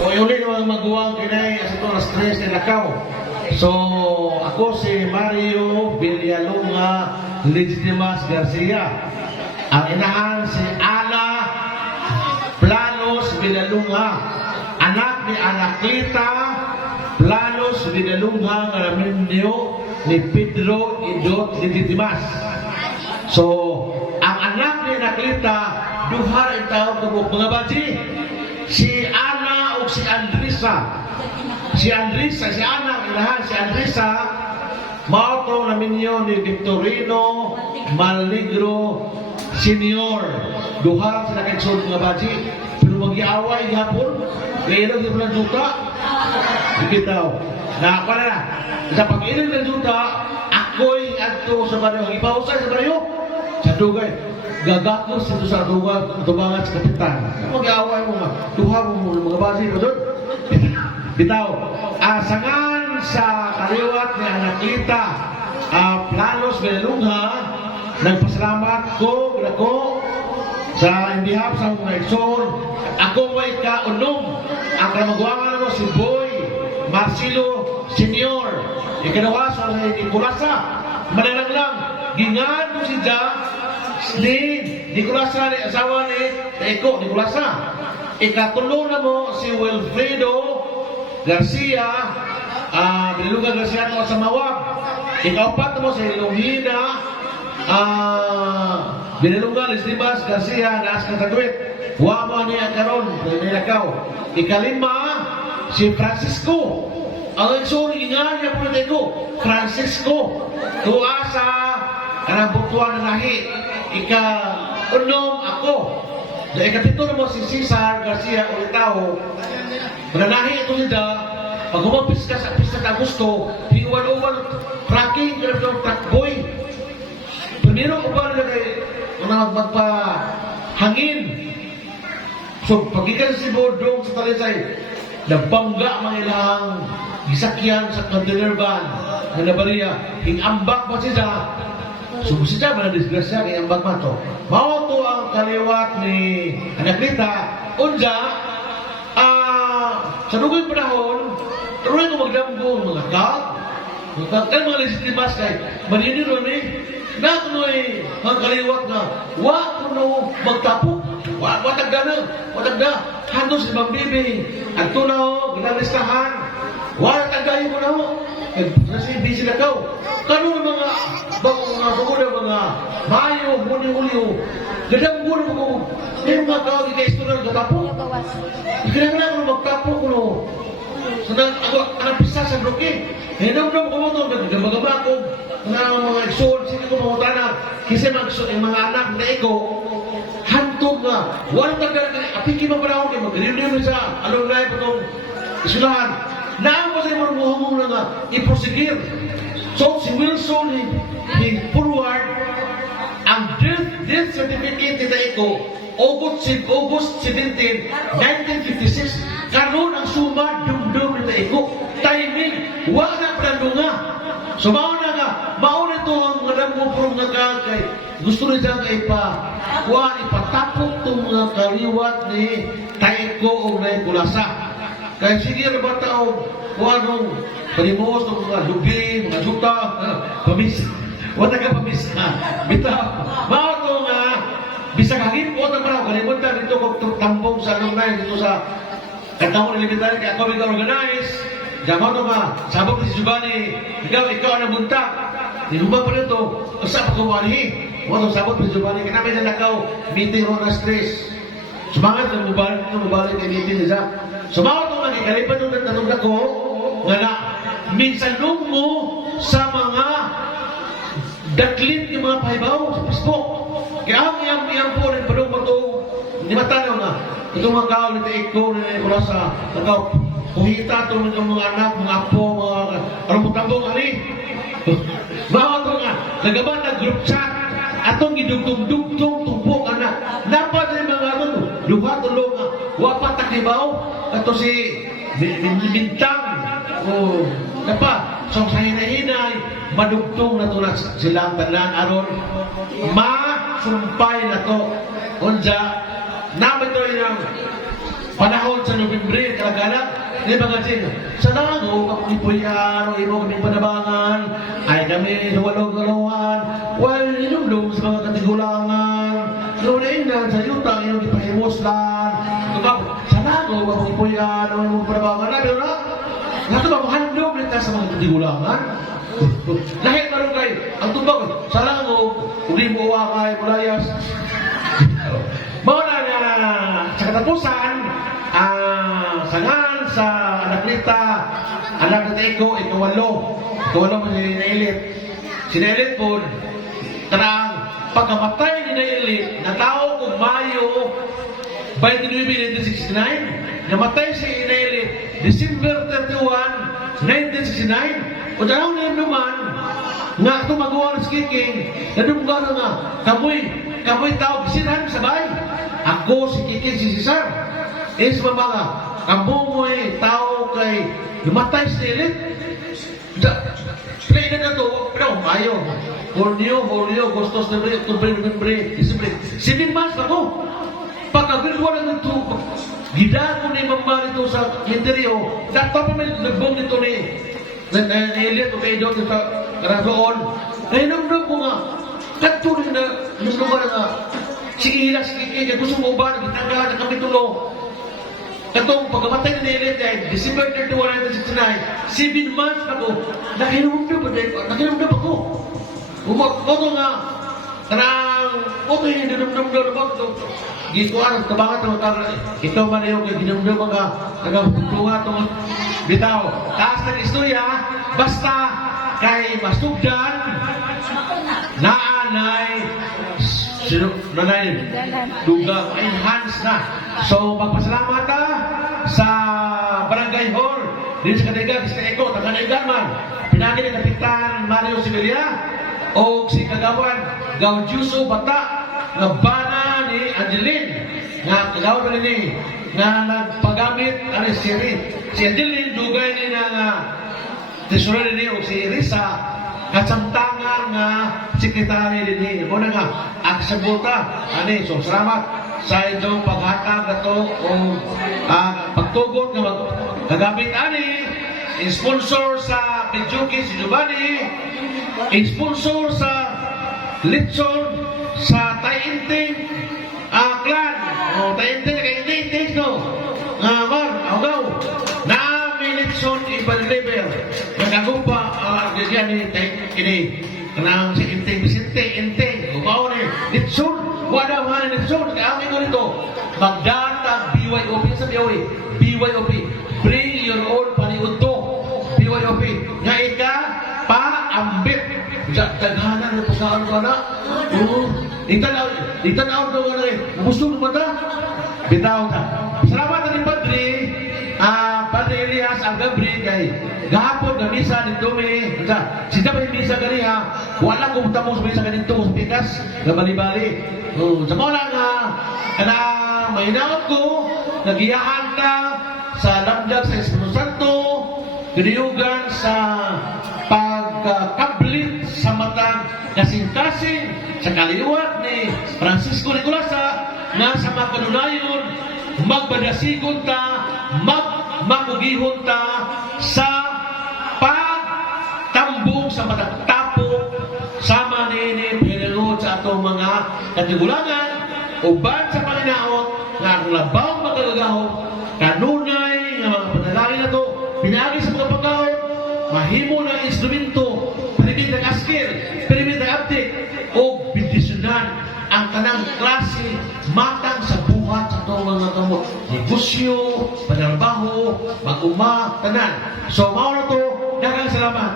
O yun ang maguwang kinay as ito na stress na nakaw. So, ako si Mario Villalonga Legitimas Garcia. Ang inahan si Ana Planos Villalonga. Anak ni Anaclita Planos Villalonga nga namin niyo ni Pedro Idot Legitimas. So, ang anak ni Anaclita, duhar ang tawag ng mga baji. Si Ana o si Andrisa. Si Andrisa, si Ana, ilahan, si Andrisa, mauto namin yun ni Victorino Maligro Senior. Duhar sila kaitsod mga baji. Pero mag-iaway hapon, kaya ilang yung mga juta. Bitaw. Na, para na. Sa pag-ilang ng juta, ako'y adto sa baryo. Ipausay sa baryo. Sa dugay. Gagakos ito sa tubangan sa kapitan. Mag-iaway mo nga. Duha mo mga basi. Bitaw. Sangan sa kaliwat ni Anaclita Planos Villalonga, nagpasalamat ko sa behalf sa mga igsoon. Ako may kaunom. Ang kamagwangan mo si Boy Marcelo Senior. Ikanawa sa Nicolasa. Manalang lang. Gingan mo si Ja ni Nicolasa, ni asawa ni Eko Nicolasa. Ikatulo na mo si Wilfredo Garcia, Villalonga Garcia ito sa Mawag. Ikaupat mo si Longina Villalonga Legitimas Garcia na sa Katagwit. Wama niya karon, nilakaw. Ikalima, si Francisco. Ang sorry, nga niya po ito, Francisco. Tuwa sa kanang na nahi. Ika-unom ako. Na ikatito mo si Cesar Garcia Ulitao. Mananahi ito nila, pag umapis ka sa pista na gusto, hiwan-uwan, tracking, trackboy. Primero ko ba nila kay magpahangin? So, pagkikan si Bodong sa Talisay, nabangga mga ilang gisakyan sa container van na nabariya, hingambak pa siya. So, siya ba na disgrasya kay ambak man to? Mao to ang kaliwat ni Anaclita. Unja, sa dugay panahon, tuloy ko magdamgo mga kag, mga legitimas kay manini ron na kuno'y ang kaliwat na, wa kuno magtapok, watagda na, hando si Bang Bibi, at tunaw, ginalistahan, watagda yung na ho, kasi busy na kaw, kanong mga mga Mayo, Huni-Hulyo, gadamgo na ko, yung mga kaw, ika-istorya gatapok, ikinagalan ko magtapok ko, sanang ako pisa sa bloke. Hinam-dam ko mo ito, nagdamagama ko, mga igsoon, sino ko mamutana, kasi mga anak na iko, hantog nga, walang tagal, apiki mo pa na ako, mag-reunion sa alumni pa itong isulahan. Naan pa sa mga muhamong na nga, iprosigir. So, si Wilson, he forward, ang death certificate nila iko, August 17, 1956, karon ang suma dumdum nila iko. Timing, wala na pranunga. So, mauna nga, mauna ito ang mga damgupurong nga kagay. Gusto rin siya nga ipatapok itong mga kaliwat ni Taiko o Nicolasa. Kaya sige na ba tao, kung anong palimos ng mga lubi, mga juta, pamisa. Wala ka pamisa. Bitaw, mauna nga, bisag hangin po na parang kalimutan dito kung tampong sa alumni dito sa katawang elementary kaya ako organize. Gama ito nga, sabog si Giovanni, ikaw ang nabunta. Hinubang pa nito, usap ako wali. Wato sabog si Giovanni, kaya namin na nakaw, meeting on na stress. Sumangat na mubalik na meeting nila. Sumangat ito nga, ikalipan nung natutugda ko, nga na, minsan nung mo sa mga daklip ng mga pahibaw sa Facebook. Kaya ang iyang po rin padong pato, hindi matanaw na. Itong mga kao nito ikaw na mula sa kuhita ito ng mga anak, mga apo, mga ramutambong ani. Mga ito nga, nagaban na group chat, atong gidugtong-dugtong tumbok anak. Dapat na mga ito, luha-tulong nga, wapat takibaw, ito si Bintang, o dapat, so sa hinay-hinay, madugtong na ito na silang tanan aron masumpay na ito. Unja, naman ito yung panahon sa Nobyembre, kalagalan, di ba nga siya? Sa nango, kapulipuyan, o imo kaming panabangan, ay kami luwalog-luwan, wal inumdum sa mga katigulangan, lunain na sa yutang, iyong ipahimos lang, diba? Sa nango, kapulipuyan, o imo panabangan, pero na, nga ba, handog nito sa mga katigulangan? Lahit maroon kayo, ang tubag, sa nango, uli mo uwakay, mulayas, muna na sa katapusan, sangan sa anak nita Iko, ikawalo mo sinailit po, karang pagkamatay ni Nailit, na tao kung Mayo 29, 1969, namatay si Nailit, December 31, 1969, o dahil na yung naman, nga tumagawa ng skiking, nadumgano nga, kamoy tao, gisinhan sabay. Ako si Kikin, si Cesar. Is mga kamumoy tao kay lumatay si Nailit. Play na to, pero Mayo. Julio, Agosto, September, October, November, December. 7 months ako. Pagkagulwa na ito, gida ko na yung mama nito sa interior, dato pa may nagbong nito ni Nailit, okay doon sa karasoon. Nainamdam ko nga, kato rin na, gusto ba nga, sige lang, sige, gusto mo ba, nagtanggahan na kami tulo. Katong pagkamatay ni Nailit ay December 31, 1969, 7 months ako, nakinamdam ako. Umakoto nga, kanang, oto yung dinamdam ako. Gikuan, tabangat ng mga ito man yung ginamdam mga nagapagtunga itong bitaw. Taas ng istorya, basta kay masugdan, naanay, dugang, enhance na. So, magpasalamat ta sa Barangay Hall, din sa Kaniga, Distrito Eko, Taganaigan man. Pinagin ni Kapitan Mario Sibelia, o si Kagawan Gaudiuso Bata, nga bana ni Angeline, nga kagawan ni nga nagpagamit ani si Angeline, dugay ni nga tesorero ni o si Risa, katsamtangan nga sekretary din mo na nga aksabuta ani. So salamat sa inyong paghatag nato o pagtugot nga gagamit ani. Sponsor sa Pijuki si Giovanni, sponsor sa Litson sa Tainting Clan o Tainting kay no mar agaw na Litson ibang level nagagumpa diyan ni kanang si Inteng Vicente ubaw ni Litson wala man Litson kay amin nito magdata BYOP sa BYOP bring your own paniudto BYOP nga ika paambit sa taghanan ng pagkaan ko na itanaw daw ka na gusto mo ba bitaw na salamat na ni Padre Elias ang Gabri kay gahapon na misa ni Dumi sida pa yung misa ganiha wala kong tamo sa misa ganito sa pikas na bali-bali sa mga nga kana mahinawat ko nagiyahan ka sa labdag sa Espiritu Santo diniyugan sa pagkablit sa matang kasing-kasing sa kaliwat ni Francisco Nicolasa na sa makanunayon magbadasigon ta makugihon ta sa pagtambong sa matagtapok sama ni pinangod sa atong mga katigulangan uban sa Panginoon nga ang labaw magagahon kanunay nga mga panalangin na to pinagi sa mga pagkaon mahimo ng instrumento permit ng askil permit ng aptik o bindisyonan ang kanang klase matang sa buhat sa itong mga kamot negosyo, panarbaho, mag-uma, tanan. So, mauna to, dagang salamat.